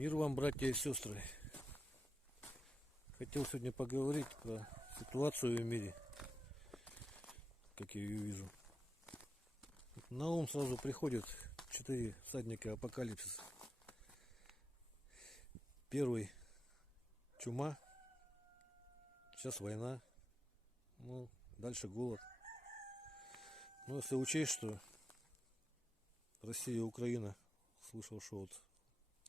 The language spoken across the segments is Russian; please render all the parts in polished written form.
Мир вам, братья и сестры. Хотел сегодня поговорить про ситуацию в мире, как я ее вижу. На ум сразу приходят 4 всадника апокалипсиса. Первый — чума, сейчас война, дальше голод. Но если учесть, что Россия и Украина, слышал, что вот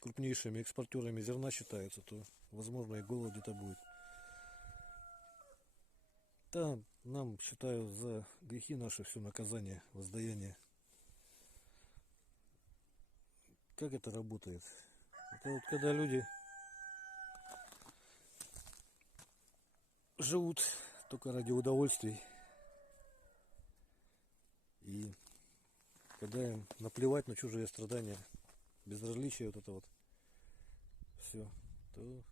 крупнейшими экспортерами зерна считаются, то возможно и голод где-то будет. Там нам, считаю, за грехи наши все наказание, воздаяние. Как это работает? Это вот когда люди живут только ради удовольствий, и когда им наплевать на чужие страдания, безразличие вот это вот все, то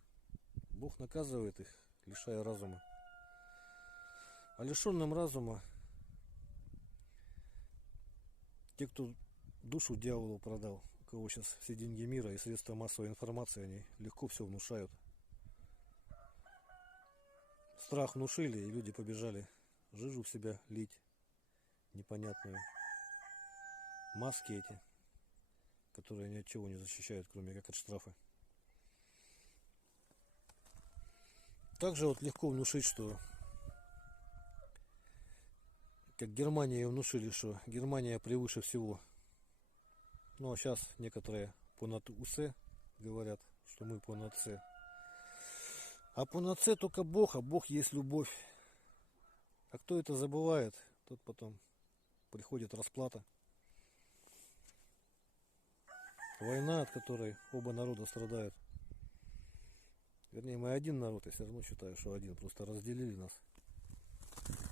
Бог наказывает их, лишая разума. А лишенным разума, те, кто душу дьяволу продал, у кого сейчас все деньги мира и средства массовой информации, они легко все внушают. Страх внушили, и люди побежали жижу в себя лить непонятную. Маски эти, которые ни от чего не защищают, кроме как от штрафа. Также вот легко внушить, что как Германии внушили, что Германия превыше всего. Ну а сейчас некоторые понад усе говорят, что мы понад все. А понад все только Бог, а Бог есть любовь. А кто это забывает, тот потом приходит расплата. Война, от которой оба народа страдают. Вернее, мы один народ, я все равно считаю, что один. Просто разделили нас.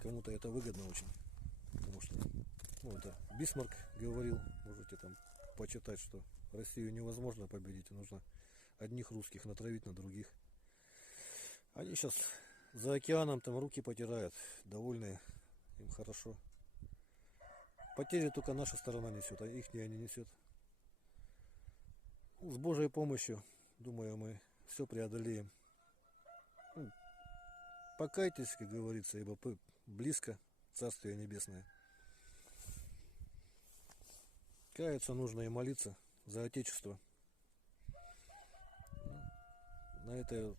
Кому-то это выгодно очень. Потому что, это Бисмарк говорил, можете там почитать, что Россию невозможно победить, нужно одних русских натравить на других. Они сейчас за океаном там руки потирают, довольные, им хорошо. Потери только наша сторона несет, а их не несет. С Божьей помощью, думаю, мы все преодолеем. Покайтесь, как говорится, ибо близко Царствие Небесное. Каяться нужно и молиться за Отечество. На это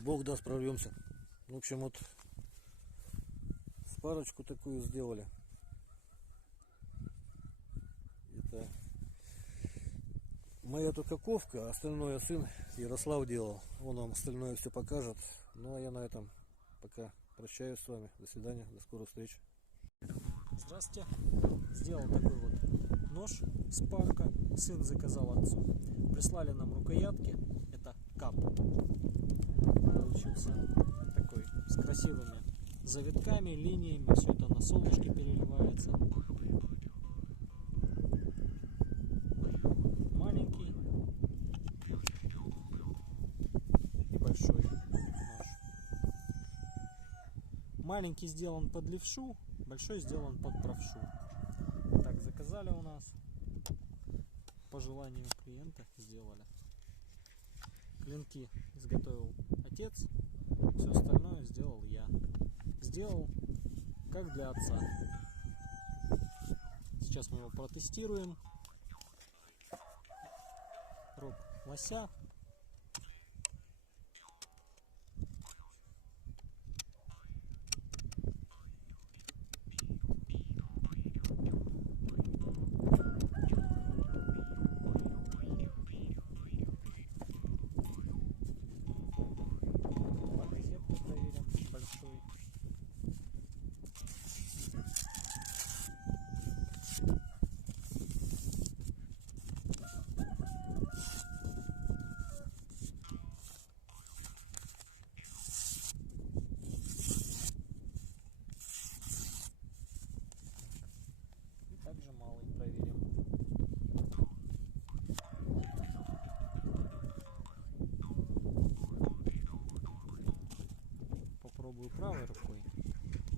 Бог даст, прорвемся. В общем, вот парочку такую сделали. Это моя только ковка, а остальное сын Ярослав делал. Он вам остальное все покажет. Ну а я на этом пока прощаюсь с вами. До свидания, до скорых встреч. Здравствуйте. Сделал такой вот нож с парка. Сын заказал отцу. Прислали нам рукоятки. Это кап. Получился такой с красивыми завитками, линиями. Все это на солнышке переливается. Маленький и большой нож. Маленький сделан под левшу, большой сделан под правшу. Так, заказали у нас. По желанию клиента сделали. Клинки изготовил отец, все остальное сделал я. Сделал как для отца. Сейчас мы его протестируем. Рог лося. Розетку проверим большой. И также малый проверим. Попробую правой рукой. Видите?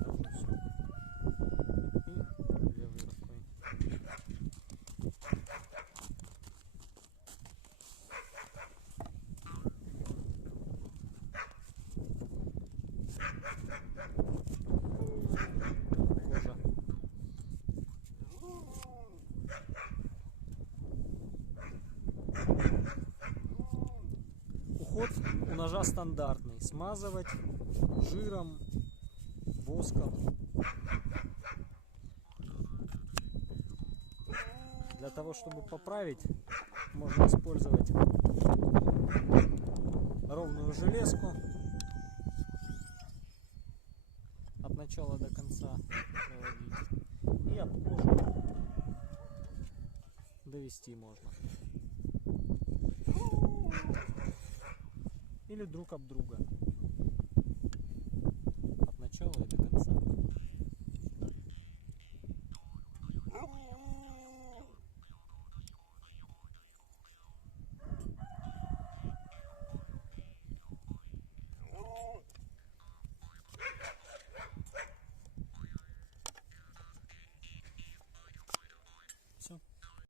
Ровно все. всегда стандартный. Смазывать жиром, воском. Для того, чтобы поправить, можно использовать ровную железку от начала до конца проводить. И об кожу довести можно. Или друг об друга. От начала и до